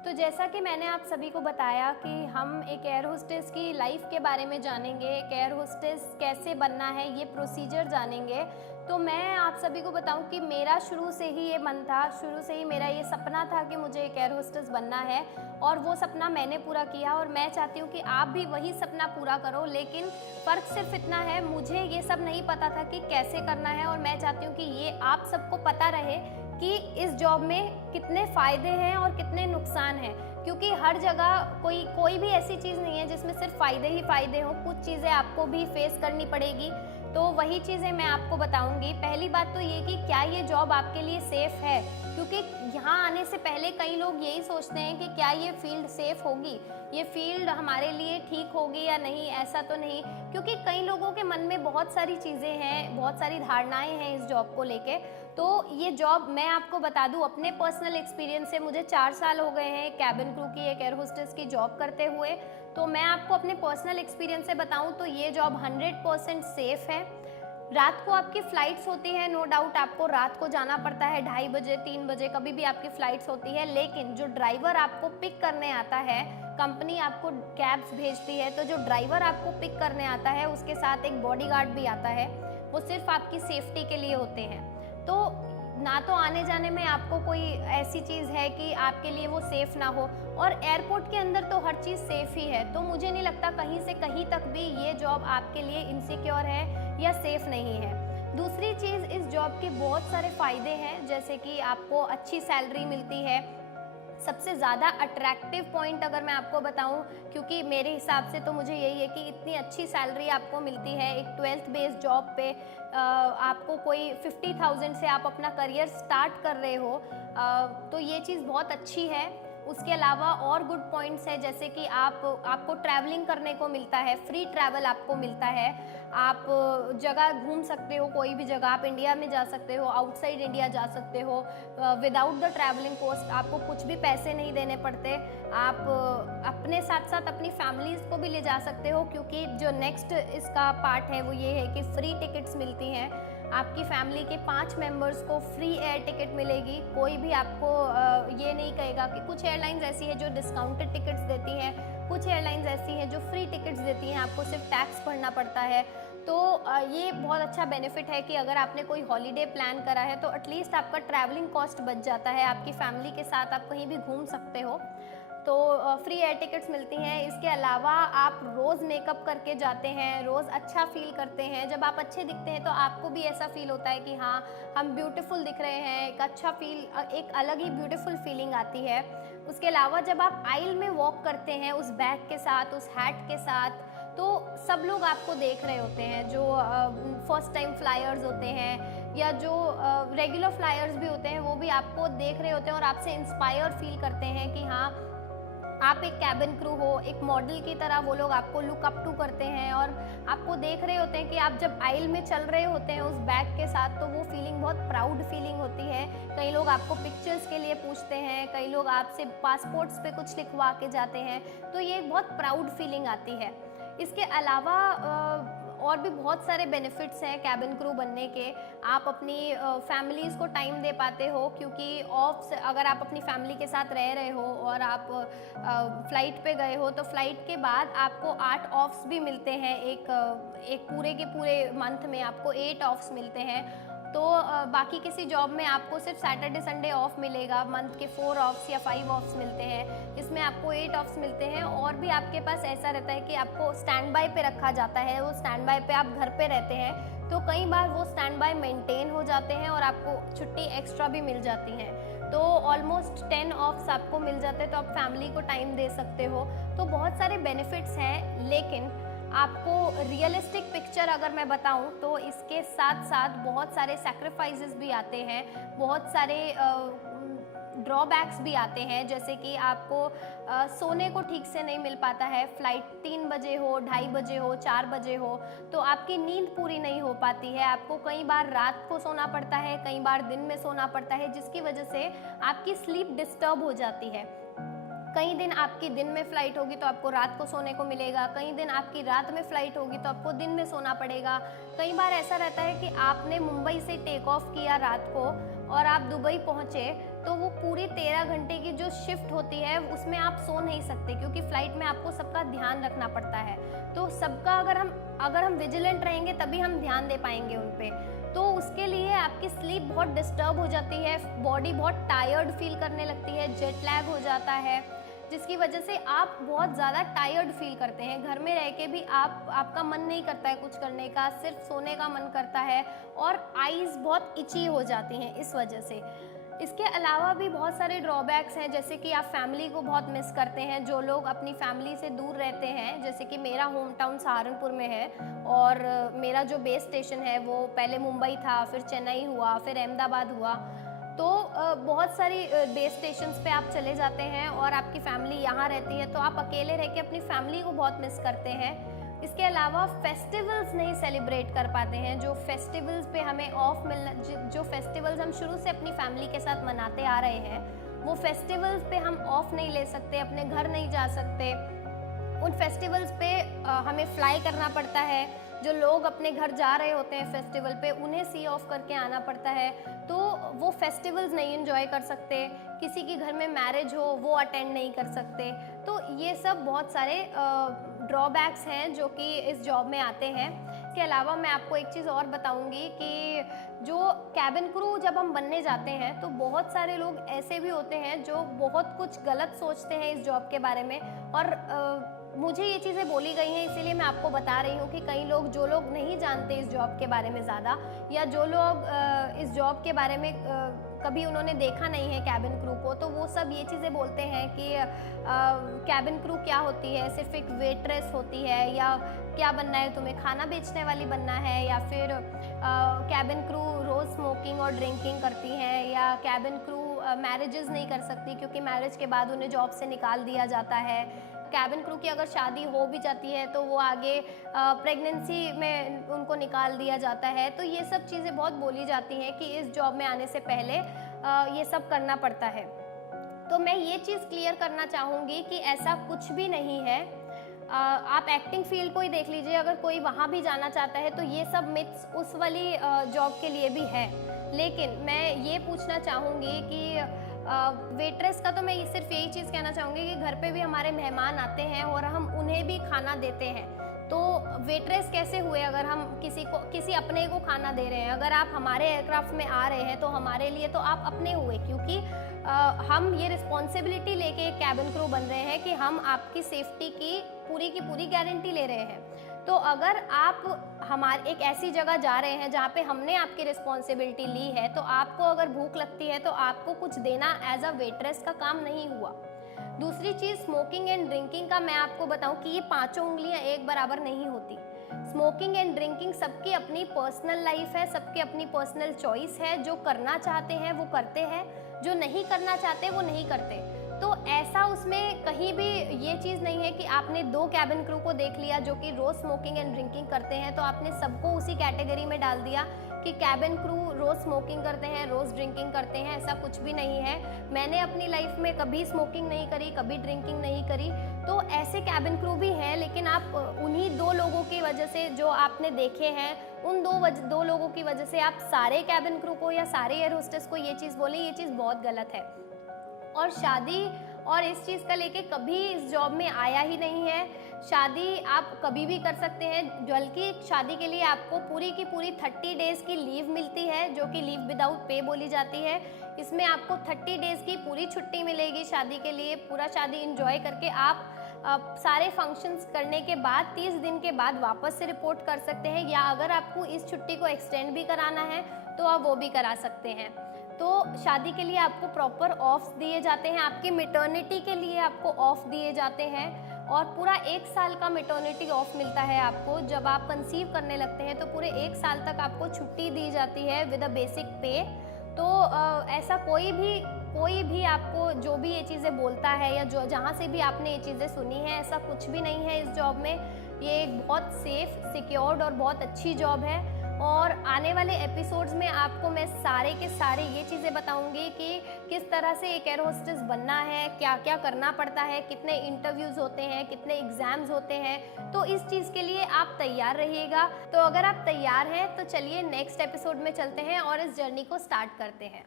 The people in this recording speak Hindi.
तो जैसा कि मैंने आप सभी को बताया कि हम एक एयर होस्टेस की लाइफ के बारे में जानेंगे, एक एयर होस्टेस कैसे बनना है ये प्रोसीजर जानेंगे। तो मैं आप सभी को बताऊं कि मेरा शुरू से ही ये मन था, शुरू से ही मेरा ये सपना था कि मुझे एक एयर होस्टेस बनना है और वो सपना मैंने पूरा किया और मैं चाहती हूँ कि आप भी वही सपना पूरा करो। लेकिन फ़र्क सिर्फ इतना है, मुझे ये सब नहीं पता था कि कैसे करना है और मैं चाहती हूँ कि ये आप सबको पता रहे कि इस जॉब में कितने फ़ायदे हैं और कितने नुकसान हैं, क्योंकि हर जगह कोई भी ऐसी चीज़ नहीं है जिसमें सिर्फ फ़ायदे ही फ़ायदे हों। कुछ चीज़ें आपको भी फेस करनी पड़ेगी, तो वही चीज़ें मैं आपको बताऊंगी। पहली बात तो ये कि क्या ये जॉब आपके लिए सेफ़ है, क्योंकि यहाँ आने से पहले कई लोग यही सोचते हैं कि क्या ये फील्ड सेफ़ होगी, ये फील्ड हमारे लिए ठीक होगी या नहीं। ऐसा तो नहीं, क्योंकि कई लोगों के मन में बहुत सारी चीज़ें हैं, बहुत सारी धारणाएं हैं इस जॉब को लेके। तो ये जॉब मैं आपको बता दूं अपने पर्सनल एक्सपीरियंस से, मुझे 4 साल हो गए हैं कैबिन क्रू की, एक एयर होस्टेस की जॉब करते हुए। तो मैं आपको अपने पर्सनल एक्सपीरियंस से बताऊं तो ये जॉब 100% सेफ़ है। रात को आपकी फ़्लाइट्स होती हैं, नो डाउट आपको रात को जाना पड़ता है, 2:30 बजे 3 बजे कभी भी आपकी फ़्लाइट्स होती है। लेकिन जो ड्राइवर आपको पिक करने आता है, कंपनी आपको कैब्स भेजती है, तो जो ड्राइवर आपको पिक करने आता है उसके साथ एक बॉडीगार्ड भी आता है, वो सिर्फ आपकी सेफ्टी के लिए होते हैं। तो ना तो आने जाने में आपको कोई ऐसी चीज़ है कि आपके लिए वो सेफ़ ना हो, और एयरपोर्ट के अंदर तो हर चीज़ सेफ़ ही है। तो मुझे नहीं लगता कहीं से कहीं तक भी ये जॉब आपके लिए इनसिक्योर है या सेफ़ नहीं है। दूसरी चीज़, इस जॉब के बहुत सारे फ़ायदे हैं, जैसे कि आपको अच्छी सैलरी मिलती है। सबसे ज़्यादा अट्रैक्टिव पॉइंट अगर मैं आपको बताऊं, क्योंकि मेरे हिसाब से तो मुझे यही है कि इतनी अच्छी सैलरी आपको मिलती है एक 12th बेस्ड जॉब पे। आपको कोई 50,000 से आप अपना करियर स्टार्ट कर रहे हो, तो ये चीज़ बहुत अच्छी है। उसके अलावा और गुड पॉइंट्स है, जैसे कि आपको ट्रैवलिंग करने को मिलता है, फ्री ट्रैवल आपको मिलता है। आप जगह घूम सकते हो, कोई भी जगह आप इंडिया में जा सकते हो, आउटसाइड इंडिया जा सकते हो विदाउट द ट्रैवलिंग कॉस्ट। आपको कुछ भी पैसे नहीं देने पड़ते। आप अपने साथ साथ अपनी फैमिलीज़ को भी ले जा सकते हो, क्योंकि जो नेक्स्ट इसका पार्ट है वो ये है कि फ्री टिकट्स मिलती हैं। आपकी फैमिली के 5 मेंबर्स को फ्री एयर टिकट मिलेगी। कोई भी आपको ये नहीं कहेगा कि कुछ एयरलाइंस ऐसी है जो डिस्काउंटेड टिकट्स देती हैं, कुछ एयरलाइंस ऐसी हैं जो फ्री टिकट्स देती हैं, आपको सिर्फ टैक्स भरना पड़ता है। तो ये बहुत अच्छा बेनिफिट है कि अगर आपने कोई हॉलीडे प्लान करा है तो एटलीस्ट आपका ट्रैवलिंग कॉस्ट बच जाता है, आपकी फैमिली के साथ आप कहीं भी घूम सकते हो। तो फ्री एयर टिकट्स मिलती हैं। इसके अलावा आप रोज़ मेकअप करके जाते हैं, रोज़ अच्छा फील करते हैं। जब आप अच्छे दिखते हैं तो आपको भी ऐसा फील होता है कि हाँ, हम ब्यूटीफुल दिख रहे हैं, एक अच्छा फील, एक अलग ही ब्यूटीफुल फीलिंग आती है। उसके अलावा जब आप आइल में वॉक करते हैं उस बैग के साथ, उस हैट के साथ, तो सब लोग आपको देख रहे होते हैं, जो फर्स्ट टाइम फ्लायर्स होते हैं या जो रेगुलर फ्लायर्स भी होते हैं, वो भी आपको देख रहे होते हैं और आपसे इंस्पायर फील करते हैं कि हाँ, आप एक कैबिन क्रू हो, एक मॉडल की तरह वो लोग आपको लुक अप टू करते हैं और आपको देख रहे होते हैं कि आप जब आइल में चल रहे होते हैं उस बैग के साथ, तो वो फीलिंग बहुत प्राउड फीलिंग होती है। कई लोग आपको पिक्चर्स के लिए पूछते हैं, कई लोग आपसे पासपोर्ट्स पे कुछ लिखवा के जाते हैं, तो ये एक बहुत प्राउड फीलिंग आती है। इसके अलावा और भी बहुत सारे बेनिफिट्स हैं कैबिन क्रू बनने के। आप अपनी फैमिलीज़ को टाइम दे पाते हो, क्योंकि ऑफ अगर आप अपनी फैमिली के साथ रह रहे हो और आप फ़्लाइट पे गए हो, तो फ़्लाइट के बाद आपको 8 ऑफ्स भी मिलते हैं। एक पूरे के पूरे मंथ में आपको 8 ऑफ्स मिलते हैं। तो बाकी किसी जॉब में आपको सिर्फ सैटरडे संडे ऑफ मिलेगा, मंथ के 4 ऑफ्स या 5 ऑफ्स मिलते हैं। इसमें आपको 8 ऑफ्स मिलते हैं। और भी आपके पास ऐसा रहता है कि आपको स्टैंड बाय पे रखा जाता है, वो स्टैंड बाय पे आप घर पे रहते हैं, तो कई बार वो स्टैंड बाय मेंटेन हो जाते हैं और आपको छुट्टी एक्स्ट्रा भी मिल जाती हैं। तो ऑलमोस्ट 10 ऑफ्स आपको मिल जाते हैं, तो आप फैमिली को टाइम दे सकते हो। तो बहुत सारे बेनिफिट्स हैं, लेकिन आपको रियलिस्टिक पिक्चर अगर मैं बताऊं तो इसके साथ साथ बहुत सारे सैक्रिफाइसेस भी आते हैं, बहुत सारे ड्रॉबैक्स भी आते हैं। जैसे कि आपको सोने को ठीक से नहीं मिल पाता है, फ़्लाइट 3 बजे हो, 2:30 बजे हो, 4 बजे हो, तो आपकी नींद पूरी नहीं हो पाती है। आपको कई बार रात को सोना पड़ता है, कई बार दिन में सोना पड़ता है, जिसकी वजह से आपकी स्लीप डिस्टर्ब हो जाती है। कई दिन आपकी दिन में फ़्लाइट होगी तो आपको रात को सोने को मिलेगा, कई दिन आपकी रात में फ़्लाइट होगी तो आपको दिन में सोना पड़ेगा। कई बार ऐसा रहता है कि आपने मुंबई से टेक ऑफ किया रात को और आप दुबई पहुँचे तो वो पूरी 13 घंटे की जो शिफ्ट होती है उसमें आप सो नहीं सकते, क्योंकि फ़्लाइट में आपको सबका ध्यान रखना पड़ता है। तो सबका अगर हम विजिलेंट रहेंगे तभी हम ध्यान दे पाएंगे उन पे। तो उसके लिए आपकी स्लीप बहुत डिस्टर्ब हो जाती है, बॉडी बहुत टायर्ड फील करने लगती है, जेट लैग हो जाता है, जिसकी वजह से आप बहुत ज़्यादा टायर्ड फील करते हैं। घर में रह के भी आपका मन नहीं करता है कुछ करने का, सिर्फ सोने का मन करता है, और आईज़ बहुत इची हो जाती हैं इस वजह से। इसके अलावा भी बहुत सारे ड्रॉबैक्स हैं, जैसे कि आप फैमिली को बहुत मिस करते हैं। जो लोग अपनी फैमिली से दूर रहते हैं, जैसे कि मेरा होम टाउन सहारनपुर में है और मेरा जो बेस स्टेशन है वो पहले मुंबई था, फिर चेन्नई हुआ, फिर अहमदाबाद हुआ। तो बहुत सारी बेस स्टेशंस पे आप चले जाते हैं और आपकी फैमिली यहाँ रहती है, तो आप अकेले रह के अपनी फैमिली को बहुत मिस करते हैं। इसके अलावा फेस्टिवल्स नहीं सेलिब्रेट कर पाते हैं, जो फेस्टिवल्स पे हमें ऑफ मिलना, जो फेस्टिवल्स हम शुरू से अपनी फैमिली के साथ मनाते आ रहे हैं, वो फेस्टिवल्स पे हम ऑफ नहीं ले सकते, अपने घर नहीं जा सकते। उन फेस्टिवल्स पे हमें फ्लाई करना पड़ता है। जो लोग अपने घर जा रहे होते हैं फेस्टिवल पे, उन्हें सी ऑफ करके आना पड़ता है, तो वो फेस्टिवल्स नहीं एंजॉय कर सकते। किसी के घर में मैरिज हो वो अटेंड नहीं कर सकते। तो ये सब बहुत सारे ड्रॉबैक्स हैं जो कि इस जॉब में आते हैं। इसके अलावा मैं आपको एक चीज़ और बताऊंगी कि जो कैबिन क्रू जब हम बनने जाते हैं तो बहुत सारे लोग ऐसे भी होते हैं जो बहुत कुछ गलत सोचते हैं इस जॉब के बारे में, और मुझे ये चीज़ें बोली गई हैं, इसीलिए मैं आपको बता रही हूँ कि कई लोग, जो लोग नहीं जानते इस जॉब के बारे में ज़्यादा, या जो लोग इस जॉब के बारे में कभी उन्होंने देखा नहीं है कैबिन क्रू को, तो वो सब ये चीज़ें बोलते हैं कि कैबिन क्रू क्या होती है, सिर्फ एक वेट्रेस होती है, या क्या बनना है तुम्हें, खाना बेचने वाली बनना है, या फिर कैबिन क्रू रोज़ स्मोकिंग और ड्रिंकिंग करती हैं, या कैबिन क्रू मैरिजेस नहीं कर सकती क्योंकि मैरिज के बाद उन्हें जॉब से निकाल दिया जाता है। कैबिन क्रू की अगर शादी हो भी जाती है तो वो आगे प्रेगनेंसी में उनको निकाल दिया जाता है। तो ये सब चीज़ें बहुत बोली जाती हैं कि इस जॉब में आने से पहले ये सब करना पड़ता है। तो मैं ये चीज़ क्लियर करना चाहूँगी कि ऐसा कुछ भी नहीं है। आप एक्टिंग फील्ड को ही देख लीजिए, अगर कोई वहाँ भी जाना चाहता है तो ये सब मिथ्स उस वाली जॉब के लिए भी है। लेकिन मैं ये पूछना चाहूँगी कि वेट्रेस का तो मैं सिर्फ यही चीज़ कहना चाहूँगी कि घर पे भी हमारे मेहमान आते हैं और हम उन्हें भी खाना देते हैं। तो वेट्रेस कैसे हुए अगर हम किसी अपने को खाना दे रहे हैं? अगर आप हमारे एयरक्राफ्ट में आ रहे हैं तो हमारे लिए तो आप अपने हुए, क्योंकि हम ये रिस्पॉन्सिबिलिटी लेके एक कैबिन क्रू बन रहे हैं कि हम आपकी सेफ्टी की पूरी गारंटी ले रहे हैं। तो अगर आप हमारे एक ऐसी जगह जा रहे हैं जहाँ पे हमने आपकी रिस्पॉन्सिबिलिटी ली है, तो आपको अगर भूख लगती है तो आपको कुछ देना एज अ वेट्रेस का काम नहीं हुआ। दूसरी चीज़, स्मोकिंग एंड ड्रिंकिंग का मैं आपको बताऊं कि ये पांचों उंगलियां एक बराबर नहीं होती। स्मोकिंग एंड ड्रिंकिंग सबकी अपनी पर्सनल लाइफ है, सबकी अपनी पर्सनल चॉइस है। जो करना चाहते हैं वो करते हैं, जो नहीं करना चाहते वो नहीं करते। तो ऐसा उसमें कहीं भी ये चीज़ नहीं है कि आपने दो कैबिन क्रू को देख लिया जो कि रोज़ स्मोकिंग एंड ड्रिंकिंग करते हैं तो आपने सबको उसी कैटेगरी में डाल दिया कि कैबिन क्रू रोज़ स्मोकिंग करते हैं, रोज़ ड्रिंकिंग करते हैं। ऐसा कुछ भी नहीं है। मैंने अपनी लाइफ में कभी स्मोकिंग नहीं करी, कभी ड्रिंकिंग नहीं करी। तो ऐसे कैबिन क्रू भी हैं, लेकिन आप उन्हीं दो लोगों की वजह से जो आपने देखे हैं, उन दो लोगों की वजह से आप सारे कैबिन क्रू को या सारे एयर होस्टेस को ये चीज़ बोलें, ये चीज़ बहुत गलत है। और शादी और इस चीज़ का लेके कभी इस जॉब में आया ही नहीं है। शादी आप कभी भी कर सकते हैं, बल्कि शादी के लिए आपको पूरी की पूरी 30 डेज़ की लीव मिलती है, जो कि लीव विदाउट पे बोली जाती है। इसमें आपको 30 डेज़ की पूरी छुट्टी मिलेगी शादी के लिए। पूरा शादी इंजॉय करके आप सारे फंक्शंस करने के बाद 30 दिन के बाद वापस से रिपोर्ट कर सकते हैं, या अगर आपको इस छुट्टी को एक्सटेंड भी कराना है तो आप वो भी करा सकते हैं। तो शादी के लिए आपको प्रॉपर ऑफ्स दिए जाते हैं, आपकी मिटर्निटी के लिए आपको ऑफ दिए जाते हैं, और पूरा 1 साल का मिटर्निटी ऑफ मिलता है आपको। जब आप कंसीव करने लगते हैं तो पूरे 1 साल तक आपको छुट्टी दी जाती है विद अ बेसिक पे। तो ऐसा कोई भी आपको जो भी ये चीज़ें बोलता है या जो जहाँ से भी आपने ये चीज़ें सुनी हैं, ऐसा कुछ भी नहीं है इस जॉब में। ये एक बहुत सेफ, सिक्योर्ड और बहुत अच्छी जॉब है। और आने वाले एपिसोड्स में आपको मैं सारे के सारे ये चीज़ें बताऊंगी कि किस तरह से एक एयर होस्टेस बनना है, क्या क्या करना पड़ता है, कितने इंटरव्यूज़ होते हैं, कितने एग्ज़ाम्स होते हैं। तो इस चीज़ के लिए आप तैयार रहिएगा। तो अगर आप तैयार हैं तो चलिए नेक्स्ट एपिसोड में चलते हैं और इस जर्नी को स्टार्ट करते हैं।